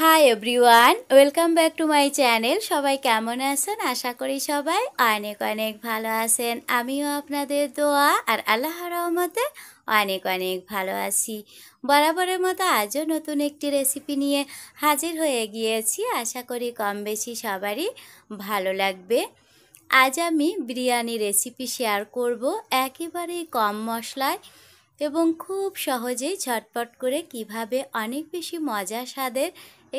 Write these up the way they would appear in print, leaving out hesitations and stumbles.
Hi everyone, welcome back to my channel. সবাই কেমন আছেন? আশা করি সবাই অনেক অনেক ভালো আছেন। আমিও আপনাদের দোয়া আর আল্লাহর রহমতে অনেক অনেক ভালো আছি। বরাবরের মতো আজও নতুন একটি রেসিপি নিয়ে হাজির হয়ে গিয়েছি। আশা করি কম বেশি সবারই ভালো লাগবে। আজ আমি বিরিয়ানি রেসিপি শেয়ার করব, একেবারেই কম মশলায় এবং খুব সহজেই ঝটপট করে কিভাবে অনেক বেশি মজা স্বাদের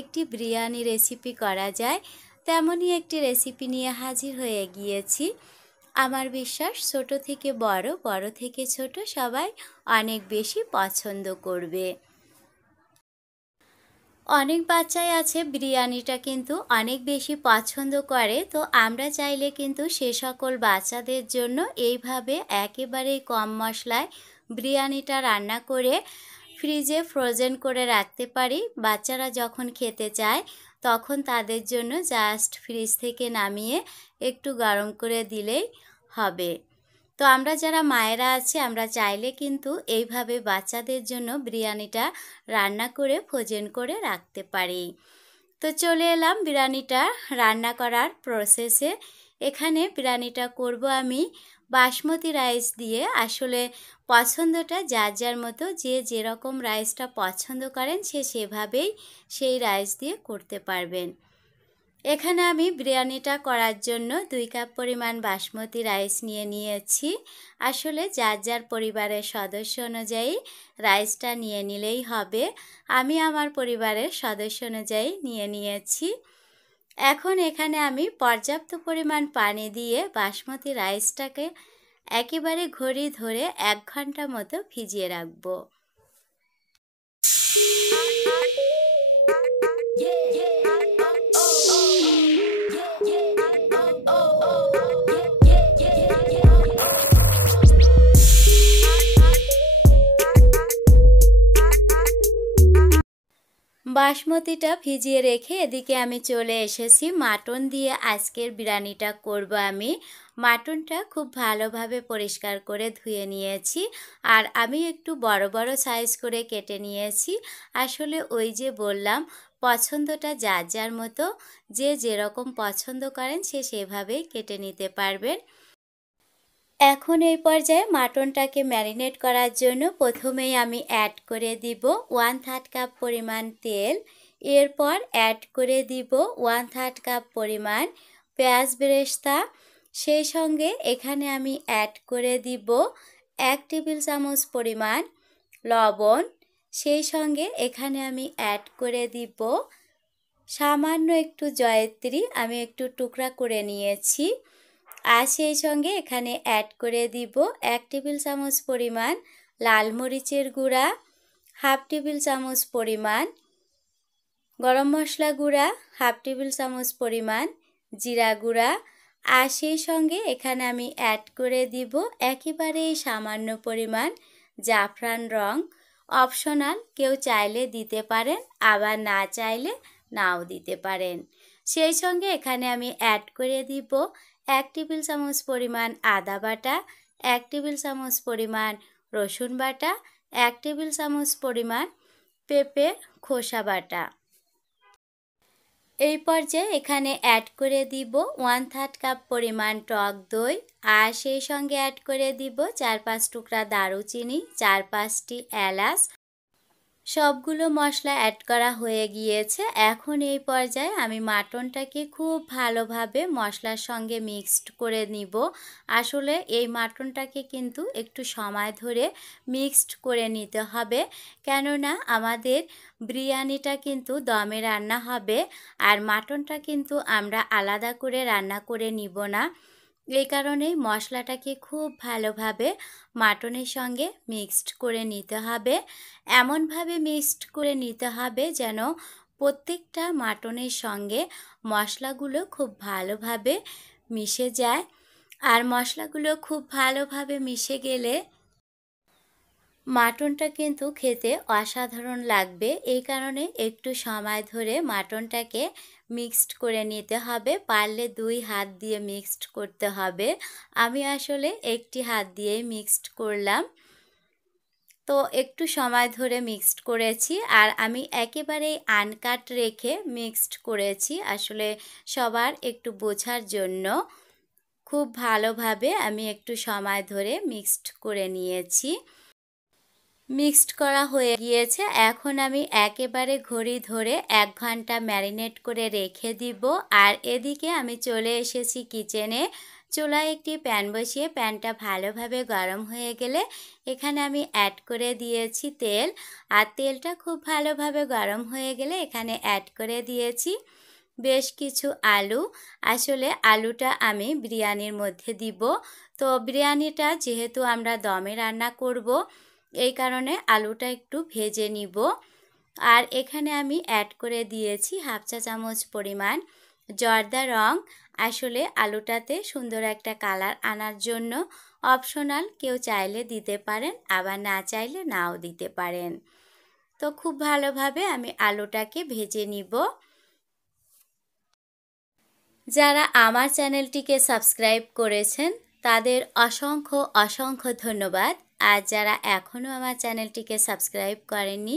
একটি বিরিয়ানি রেসিপি করা যায়, তেমনই একটি রেসিপি নিয়ে হাজির হয়ে গিয়েছি। আমার বিশ্বাস ছোট থেকে বড়, বড় থেকে ছোট সবাই অনেক বেশি পছন্দ করবে। অনেক বাচ্চাই আছে বিরিয়ানিটা কিন্তু অনেক বেশি পছন্দ করে, তো আমরা চাইলে কিন্তু সে সকল বাচ্চাদের জন্য এইভাবে একেবারেই কম মশলায় বিরিয়ানিটা রান্না করে ফ্রিজে ফ্রোজেন করে রাখতে পারি। বাচ্চারা যখন খেতে চায় তখন তাদের জন্য জাস্ট ফ্রিজ থেকে নামিয়ে একটু গরম করে দিলেই হবে। তো আমরা যারা মায়েরা আছি আমরা চাইলে কিন্তু এইভাবে বাচ্চাদের জন্য বিরিয়ানিটা রান্না করে ফ্রোজেন করে রাখতে পারি। তো চলে এলাম বিরিয়ানিটা রান্না করার প্রসেসে। এখানে বিরিয়ানিটা করব আমি বাসমতি রাইস দিয়ে। আসলে পছন্দটা যার যার মতো, যে যেরকম রাইসটা পছন্দ করেন সে সেভাবেই সেই রাইস দিয়ে করতে পারবেন। এখানে আমি বিরিয়ানিটা করার জন্য 2 কাপ পরিমাণ বাসমতি রাইস নিয়ে নিয়েছি। আসলে যার যার পরিবারের সদস্য অনুযায়ী রাইসটা নিয়ে নিলেই হবে। আমি আমার পরিবারের সদস্য অনুযায়ী নিয়ে নিয়েছি। এখন এখানে আমি পর্যাপ্ত পরিমাণ পানি দিয়ে বাসমতি রাইসটাকে একেবারে ঘড়ি ধরে 1 ঘন্টা মতো ভিজিয়ে রাখবো। বাসমতিটা ভিজিয়ে রেখে এদিকে আমি চলে এসেছি মাটন দিয়ে আজকের বিরিয়ানিটা করব আমি। মাটনটা খুব ভালোভাবে পরিষ্কার করে ধুয়ে নিয়েছি আর আমি একটু বড় বড় সাইজ করে কেটে নিয়েছি। আসলে ওই যে বললাম, পছন্দটা যার যার মতো, যে যেরকম পছন্দ করেন সে সেভাবেই কেটে নিতে পারবেন। এখন এই পর্যায়ে মাটনটাকে ম্যারিনেট করার জন্য প্রথমেই আমি অ্যাড করে দিব 1/3 কাপ পরিমাণ তেল। এরপর অ্যাড করে দিব 1/3 কাপ পরিমাণ পেঁয়াজ বেরেস্তা। সেই সঙ্গে এখানে আমি অ্যাড করে দিব 1 টেবিল চামচ পরিমাণ লবণ। সেই সঙ্গে এখানে আমি অ্যাড করে দিব সামান্য একটু জয়িত্রী, আমি একটু টুকরা করে নিয়েছি। আর সেই সঙ্গে এখানে অ্যাড করে দিব 1 টেবিল চামচ পরিমাণ লাল মরিচের গুঁড়া, 1/2 টেবিল চামচ পরিমাণ গরম মশলা গুঁড়া, 1/2 টেবিল চামচ পরিমাণ জিরা গুঁড়া। আর সেই সঙ্গে এখানে আমি অ্যাড করে দিব একেবারেই সামান্য পরিমাণ জাফরান রং। অপশনাল, কেউ চাইলে দিতে পারেন, আবার না চাইলে নাও দিতে পারেন। সেই সঙ্গে এখানে আমি অ্যাড করে দিব 1 টেবিল চামচ পরিমাণ আদা বাটা, 1 টেবিল চামচ পরিমাণ রসুন বাটা, 1 টেবিল চামচ পরিমাণ পেঁপের খোসা বাটা। এই পর্যায়ে এখানে অ্যাড করে দিব 1/3 কাপ পরিমাণ টক দই আর সেই সঙ্গে অ্যাড করে দিব 4-5 টুকরা দারুচিনি, 4-5টি এলাচ। সবগুলো মশলা অ্যাড করা হয়ে গিয়েছে। এখন এই পর্যায়ে আমি মাটনটাকে খুব ভালোভাবে মশলার সঙ্গে মিক্সড করে নিব। আসলে এই মাটনটাকে কিন্তু একটু সময় ধরে মিক্সড করে নিতে হবে, কেননা আমাদের বিরিয়ানিটা কিন্তু দমে রান্না হবে আর মাটনটা কিন্তু আমরা আলাদা করে রান্না করে নিব না। এই কারণেই মশলাটাকে খুব ভালোভাবে মাটনের সঙ্গে মিক্সড করে নিতে হবে। এমনভাবে মিক্সড করে নিতে হবে যেন প্রত্যেকটা মাটনের সঙ্গে মশলাগুলো খুব ভালোভাবে মিশে যায়। আর মশলাগুলো খুব ভালোভাবে মিশে গেলে মাটনটা কিন্তু খেতে অসাধারণ লাগবে। এই কারণে একটু সময় ধরে মাটনটাকে মিক্সড করে নিতে হবে। পারলে 2 হাত দিয়ে মিক্সড করতে হবে। আমি আসলে একটি হাত দিয়েই মিক্সড করলাম। তো একটু সময় ধরে মিক্সড করেছি আর আমি একেবারেই আনকাট রেখে মিক্সড করেছি আসলে সবার একটু বোঝার জন্য। খুব ভালোভাবে আমি একটু সময় ধরে মিক্সড করে নিয়েছি। মিক্সড করা হয়ে গিয়েছে, এখন আমি একেবারে ঘড়ি ধরে 1 ঘন্টা ম্যারিনেট করে রেখে দিব। আর এদিকে আমি চলে এসেছি কিচেনে। চুলায় একটি প্যান বসিয়ে প্যানটা ভালোভাবে গরম হয়ে গেলে এখানে আমি অ্যাড করে দিয়েছি তেল। আর তেলটা খুব ভালোভাবে গরম হয়ে গেলে এখানে অ্যাড করে দিয়েছি বেশ কিছু আলু। আসলে আলুটা আমি বিরিয়ানির মধ্যে দিব। তো বিরিয়ানিটা যেহেতু আমরা দমে রান্না করব, এই কারণে আলুটা একটু ভেজে নিব। আর এখানে আমি অ্যাড করে দিয়েছি 1/2 চা চামচ পরিমাণ জর্দা রং। আসলে আলুটাতে সুন্দর একটা কালার আনার জন্য, অপশনাল, কেউ চাইলে দিতে পারেন আবার না চাইলে নাও দিতে পারেন। তো খুব ভালোভাবে আমি আলুটাকে ভেজে নিব। যারা আমার চ্যানেলটিকে সাবস্ক্রাইব করেছেন তাদের অসংখ্য অসংখ্য ধন্যবাদ। আর যারা এখনও আমার চ্যানেলটিকে সাবস্ক্রাইব করেননি,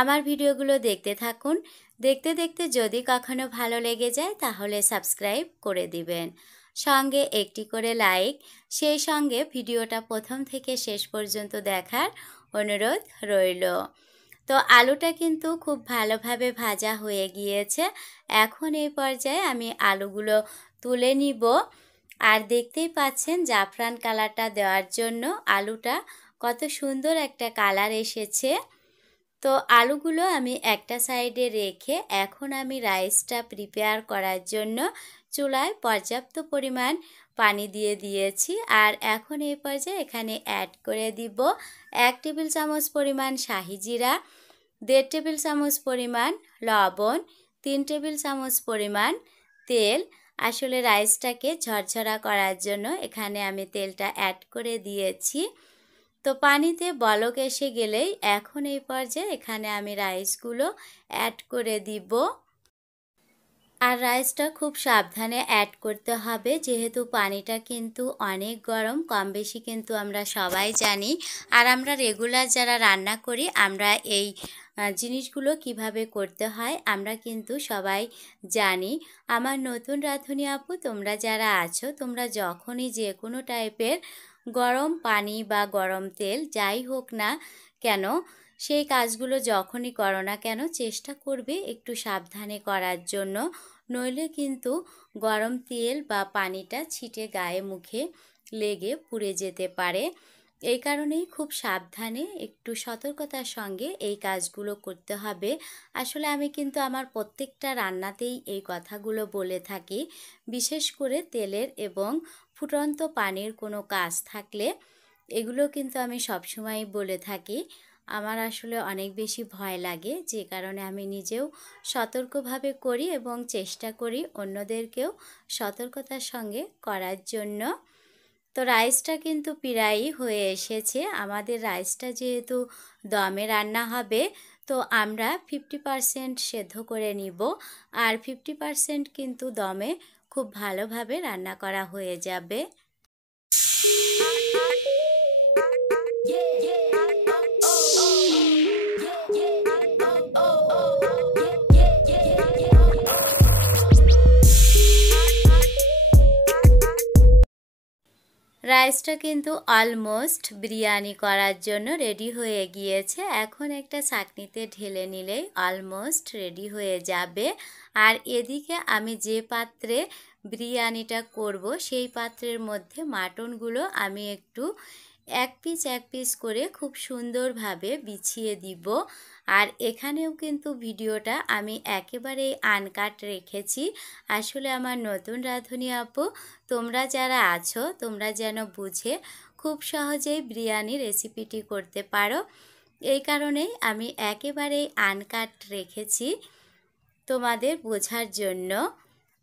আমার ভিডিওগুলো দেখতে থাকুন। দেখতে দেখতে যদি কখনো ভালো লেগে যায় তাহলে সাবস্ক্রাইব করে দিবেন, সঙ্গে একটি করে লাইক, সেই সঙ্গে ভিডিওটা প্রথম থেকে শেষ পর্যন্ত দেখার অনুরোধ রইল। তো আলুটা কিন্তু খুব ভালোভাবে ভাজা হয়ে গিয়েছে। এখন এই পর্যায়ে আমি আলুগুলো তুলে নিব। আর দেখতেই পাচ্ছেন জাফরান কালারটা দেওয়ার জন্য আলুটা কত সুন্দর একটা কালার এসেছে। তো আলুগুলো আমি একটা সাইডে রেখে এখন আমি রাইসটা প্রিপেয়ার করার জন্য চুলায় পর্যাপ্ত পরিমাণ পানি দিয়ে দিয়েছি। আর এখন এই পর্যায়ে এখানে অ্যাড করে দিব 1 টেবিল চামচ পরিমাণ শাহি জিরা, 1.5 টেবিল চামচ পরিমাণ লবণ, 3 টেবিল চামচ পরিমাণ তেল। আসলে রাইসটাকে ঝরঝরা করার জন্য এখানে আমি তেলটা অ্যাড করে দিয়েছি। তো পানিতে বলক এসে গেলেই এখন এই পর্যায়ে এখানে আমি রাইসগুলো অ্যাড করে দিব। আর রাইসটা খুব সাবধানে অ্যাড করতে হবে, যেহেতু পানিটা কিন্তু অনেক গরম, কম বেশি কিন্তু আমরা সবাই জানি। আর আমরা রেগুলার যারা রান্না করি আমরা এই জিনিসগুলো কিভাবে করতে হয় আমরা কিন্তু সবাই জানি। আমার নতুন রাঁধুনি আপু তোমরা যারা আছো, তোমরা যখনই যে কোনো টাইপের গরম পানি বা গরম তেল যাই হোক না কেন, সেই কাজগুলো যখনই করো না কেন চেষ্টা করবে একটু সাবধানে করার জন্য, নইলে কিন্তু গরম তেল বা পানিটা ছিটে গায়ে মুখে লেগে পুড়ে যেতে পারে। এই কারণেই খুব সাবধানে একটু সতর্কতার সঙ্গে এই কাজগুলো করতে হবে। আসলে আমি কিন্তু আমার প্রত্যেকটা রান্নাতেই এই কথাগুলো বলে থাকি, বিশেষ করে তেলের এবং ফুটন্ত পানির কোনো কাজ থাকলে এগুলো কিন্তু আমি সবসময়ই বলে থাকি। আমার আসলে অনেক বেশি ভয় লাগে, যে কারণে আমি নিজেও সতর্কভাবে করি এবং চেষ্টা করি অন্যদেরকেও সতর্কতার সঙ্গে করার জন্য। তো রাইসটা কিন্তু প্রায়ই হয়ে এসেছে। আমাদের রাইসটা যেহেতু দমে রান্না হবে, তো আমরা 50% সেদ্ধ করে নিব। আর 50% কিন্তু দমে খুব ভালোভাবে রান্না করা হয়ে যাবে। রাইসটা কিন্তু অলমোস্ট বিরিয়ানি করার জন্য রেডি হয়ে গিয়েছে। এখন একটা ছাঁকনিতে ঢেলে নিলেই অলমোস্ট রেডি হয়ে যাবে। আর এদিকে আমি যে পাত্রে বিরিয়ানিটা করব সেই পাত্রের মধ্যে মাটনগুলো আমি একটু এক পিস করে খুব সুন্দরভাবে বিছিয়ে দিব। আর এখানেও কিন্তু ভিডিওটা আমি একেবারেই আনকাট রেখেছি। আসলে আমার নতুন রাঁধুনি আপু তোমরা যারা আছো তোমরা যেন বুঝে খুব সহজেই বিরিয়ানি রেসিপিটি করতে পারো, এই কারণেই আমি একেবারেই আনকাট রেখেছি তোমাদের বোঝার জন্য।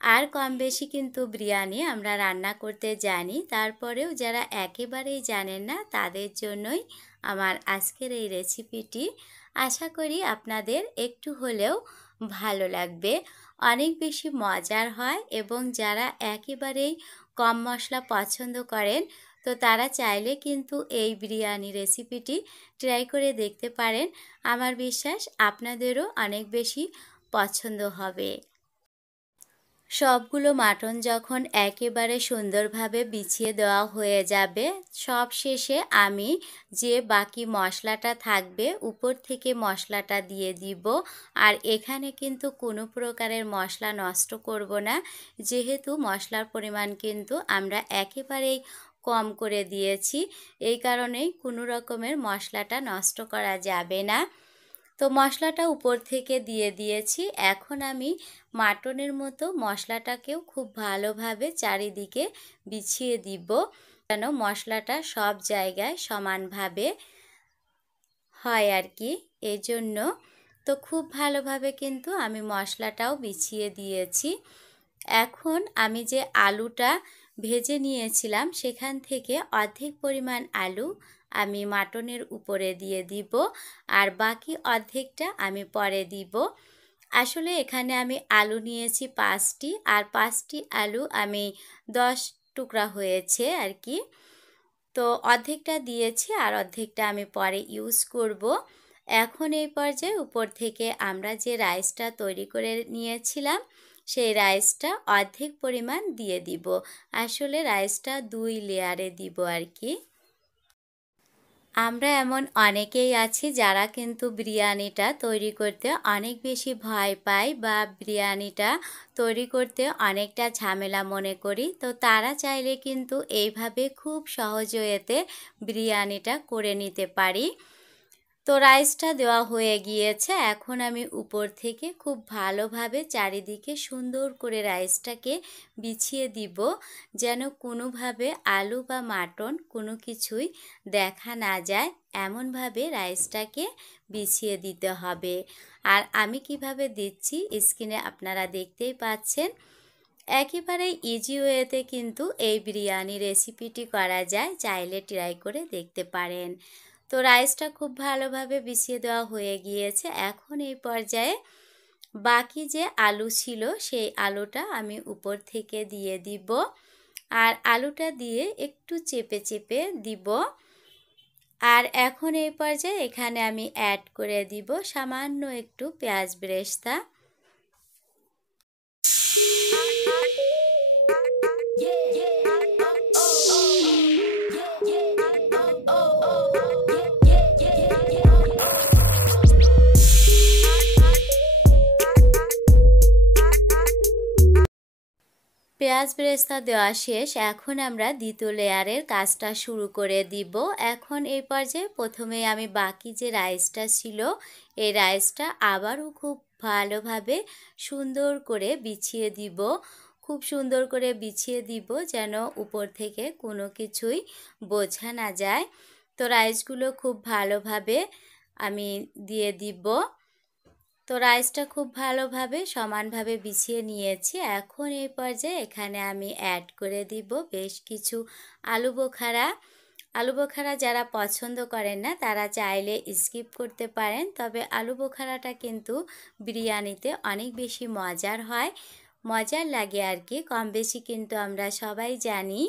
আর কম বেশি কিন্তু বিরিয়ানি আমরা রান্না করতে জানি, তারপরেও যারা একেবারেই জানেন না তাদের জন্যই আমার আজকের এই রেসিপিটি। আশা করি আপনাদের একটু হলেও ভালো লাগবে। অনেক বেশি মজার হয় এবং যারা একেবারেই কম মশলা পছন্দ করেন তো তারা চাইলে কিন্তু এই বিরিয়ানি রেসিপিটি ট্রাই করে দেখতে পারেন। আমার বিশ্বাস আপনাদেরও অনেক বেশি পছন্দ হবে। সবগুলো মাটন যখন একেবারে সুন্দরভাবে বিছিয়ে দেওয়া হয়ে যাবে, সব শেষে আমি যে বাকি মশলাটা থাকবে উপর থেকে মশলাটা দিয়ে দিব। আর এখানে কিন্তু কোনো প্রকারের মশলা নষ্ট করব না, যেহেতু মশলার পরিমাণ কিন্তু আমরা একেবারেই কম করে দিয়েছি। এই কারণেই কোনো রকমের মশলাটা নষ্ট করা যাবে না। তো মশলাটা উপর থেকে দিয়ে দিয়েছি। এখন আমি মাটনের মতো মশলাটাকেও খুব ভালোভাবে চারিদিকে বিছিয়ে দিব, যেন মশলাটা সব জায়গায় সমানভাবে হয় আর কি। এই জন্য তো খুব ভালোভাবে কিন্তু আমি মশলাটাও বিছিয়ে দিয়েছি। এখন আমি যে আলুটা ভেজে নিয়েছিলাম সেখান থেকে অর্ধেক পরিমাণ আলু আমি মাটনের উপরে দিয়ে দিব, আর বাকি অর্ধেকটা আমি পরে দিব। আসলে এখানে আমি আলু নিয়েছি 5টি, আর 5টি আলু আমি 10 টুকরা হয়েছে আর কি। তো অর্ধেকটা দিয়েছি আর অর্ধেকটা আমি পরে ইউজ করব। এখন এই পর্যায়ে উপর থেকে আমরা যে রাইসটা তৈরি করে নিয়েছিলাম সেই রাইসটা অর্ধেক পরিমাণ দিয়ে দিব। আসলে রাইসটা 2 লেয়ারে দিব আর কি। আমরা এমন অনেকেই আছি যারা কিন্তু বিরিয়ানিটা তৈরি করতে অনেক বেশি ভয় পাই, বা বিরিয়ানিটা তৈরি করতে অনেকটা ঝামেলা মনে করি। তো তারা চাইলে কিন্তু এইভাবে খুব সহজ ওয়েতে বিরিয়ানিটা করে নিতে পারি। তো রাইসটা দেওয়া হয়ে গিয়েছে। এখন আমি উপর থেকে খুব ভালোভাবে চারিদিকে সুন্দর করে রাইসটাকে বিছিয়ে দিব, যেন কোনোভাবে আলু বা মাটন কোনো কিছুই দেখা না যায়। এমনভাবে রাইসটাকে বিছিয়ে দিতে হবে। আর আমি কিভাবে দিচ্ছি স্ক্রিনে আপনারা দেখতেই পাচ্ছেন। একেবারে ইজি ওয়েতে কিন্তু এই বিরিয়ানি রেসিপিটি করা যায়, চাইলে ট্রাই করে দেখতে পারেন। তো রাইসটা খুব ভালোভাবে বিছিয়ে দেওয়া হয়ে গিয়েছে। এখন এই পর্যায়ে বাকি যে আলু ছিল সেই আলুটা আমি উপর থেকে দিয়ে দিব, আর আলুটা দিয়ে একটু চেপে চেপে দিব। আর এখন এই পর্যায়ে এখানে আমি অ্যাড করে দিব সামান্য একটু পেঁয়াজ বেরেস্তা। পেঁয়াজ বেরেস্তা দেওয়া শেষ। এখন আমরা দ্বিতীয় লেয়ারের কাজটা শুরু করে দিব। এখন এই পর্যায়ে প্রথমে আমি বাকি যে রাইসটা ছিল এই রাইসটা আবারও খুব ভালোভাবে সুন্দর করে বিছিয়ে দিব। খুব সুন্দর করে বিছিয়ে দিব যেন উপর থেকে কোনো কিছুই বোঝা না যায়। তো রাইসগুলো খুব ভালোভাবে আমি দিয়ে দিব। তো রাইসটা খুব ভালোভাবে সমানভাবে বিছিয়ে নিয়েছি। এখন এই পর্যায়ে এখানে আমি অ্যাড করে দিব বেশ কিছু আলু বোখারা। আলু বোখারা যারা পছন্দ করেন না তারা চাইলে স্কিপ করতে পারেন, তবে আলু বোখারাটা কিন্তু বিরিয়ানিতে অনেক বেশি মজার হয়, মজার লাগে আর কি, কম বেশি কিন্তু আমরা সবাই জানি।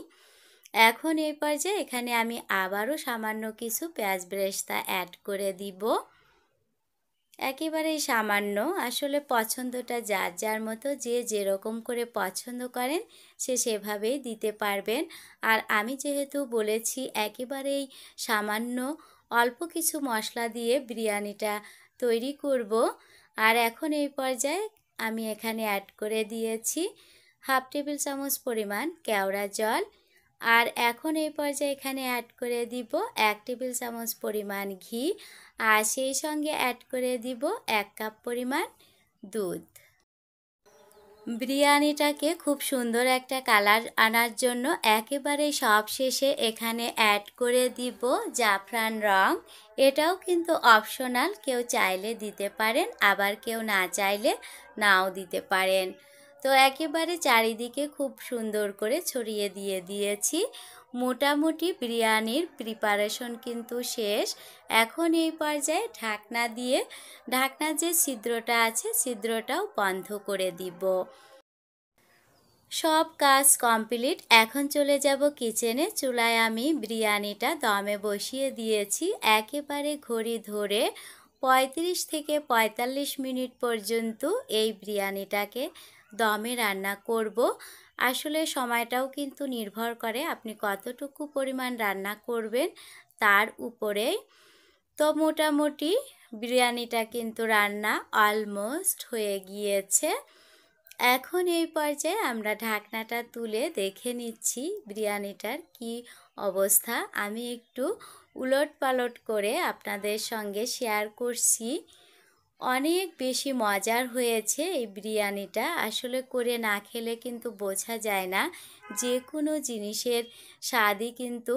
এখন এই পর্যায়ে এখানে আমি আবারও সামান্য কিছু পেঁয়াজ বেরেস্তা অ্যাড করে দিব। একেবারেই সামান্য, আসলে পছন্দটা যার যার মতো, যে যেরকম করে পছন্দ করেন সে সেভাবেই দিতে পারবেন। আর আমি যেহেতু বলেছি একেবারেই সামান্য অল্প কিছু মশলা দিয়ে বিরিয়ানিটা তৈরি করব। আর এখন এই পর্যায়ে আমি এখানে অ্যাড করে দিয়েছি 1/2 টেবিল চামচ পরিমাণ কেওড়া জল। আর এখন এই পর্যায়ে এখানে অ্যাড করে দিব 1 টেবিল চামচ পরিমাণ ঘি, আর সেই সঙ্গে অ্যাড করে দিব 1 কাপ পরিমাণ দুধ। বিরিয়ানিটাকে খুব সুন্দর একটা কালার আনার জন্য একেবারে সব শেষে এখানে অ্যাড করে দিব জাফরান রং। এটাও কিন্তু অপশনাল, কেউ চাইলে দিতে পারেন, আবার কেউ না চাইলে নাও দিতে পারেন। তো একেবারে চারিদিকে খুব সুন্দর করে ছড়িয়ে দিয়ে দিয়েছি। মোটামুটি বিরিয়ানির প্রিপারেশন কিন্তু শেষ। এখন এই পর্যায়ে ঢাকনা দিয়ে ঢাকনার যে ছিদ্রটা আছে ছিদ্রটাও বন্ধ করে দিব। সব কাজ কমপ্লিট। এখন চলে যাব কিচেনে। চুলায় আমি বিরিয়ানিটা দমে বসিয়ে দিয়েছি। একেবারে ঘড়ি ধরে 35 থেকে 45 মিনিট পর্যন্ত এই বিরিয়ানিটাকে দমে রান্না করব। আসলে সময়টাও কিন্তু নির্ভর করে আপনি কতটুকু পরিমাণ রান্না করবেন তার উপরে। তো মোটামুটি বিরিয়ানিটা কিন্তু রান্না অলমোস্ট হয়ে গিয়েছে। এখন এই পর্যায়ে আমরা ঢাকনাটা তুলে দেখে নিচ্ছি বিরিয়ানিটার কি অবস্থা। আমি একটু উলটপালট করে আপনাদের সঙ্গে শেয়ার করছি। অনেক বেশি মজার হয়েছে এই বিরিয়ানিটা। আসলে করে না খেলে কিন্তু বোঝা যায় না। যে কোনো জিনিসের স্বাদই কিন্তু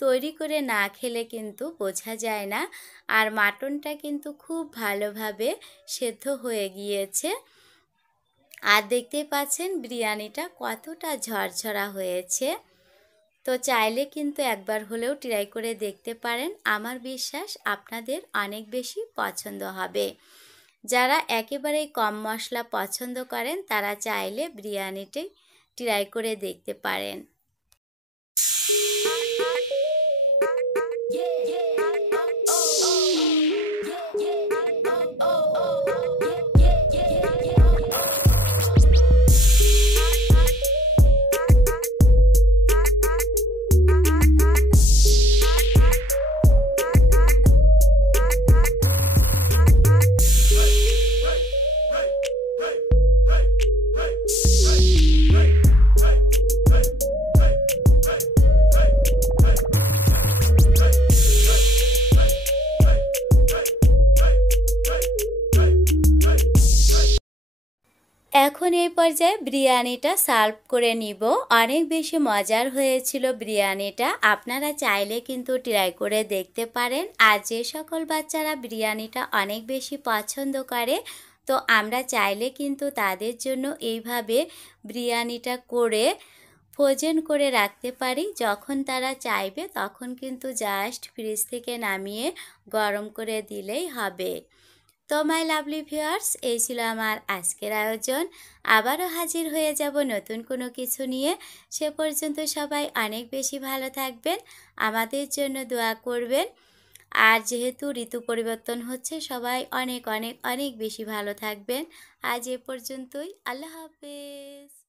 তৈরি করে না খেলে কিন্তু বোঝা যায় না। আর মাটনটা কিন্তু খুব ভালোভাবে সেদ্ধ হয়ে গিয়েছে। আর দেখতেই পাচ্ছেন বিরিয়ানিটা কতটা ঝরঝরা হয়েছে। তো চাইলে কিন্তু একবার হলেও ট্রাই করে দেখতে পারেন। আমার বিশ্বাস আপনাদের অনেক বেশি পছন্দ হবে। যারা একেবারেই কম মশলা পছন্দ করেন তারা চাইলে বিরিয়ানিটি ট্রাই করে দেখতে পারেন। এখন এই পর্যায়ে বিরিয়ানিটা সার্ভ করে নিব। অনেক বেশি মজার হয়েছিল বিরিয়ানিটা। আপনারা চাইলে কিন্তু ট্রাই করে দেখতে পারেন। আর যে সকল বাচ্চারা বিরিয়ানিটা অনেক বেশি পছন্দ করে তো আমরা চাইলে কিন্তু তাদের জন্য এইভাবে বিরিয়ানিটা করে ফ্রোজেন করে রাখতে পারি। যখন তারা চাইবে তখন কিন্তু জাস্ট ফ্রিজ থেকে নামিয়ে গরম করে দিলেই হবে। তো মাই লাভলি ভিউয়ার্স, এই ছিল আমার আজকের আয়োজন। আবারও হাজির হয়ে যাব নতুন কোনো কিছু নিয়ে। সে পর্যন্ত সবাই অনেক বেশি ভালো থাকবেন, আমাদের জন্য দোয়া করবেন। আর যেহেতু ঋতু পরিবর্তন হচ্ছে সবাই অনেক অনেক অনেক বেশি ভালো থাকবেন। আজ এ পর্যন্তই। আল্লাহ হাফেজ।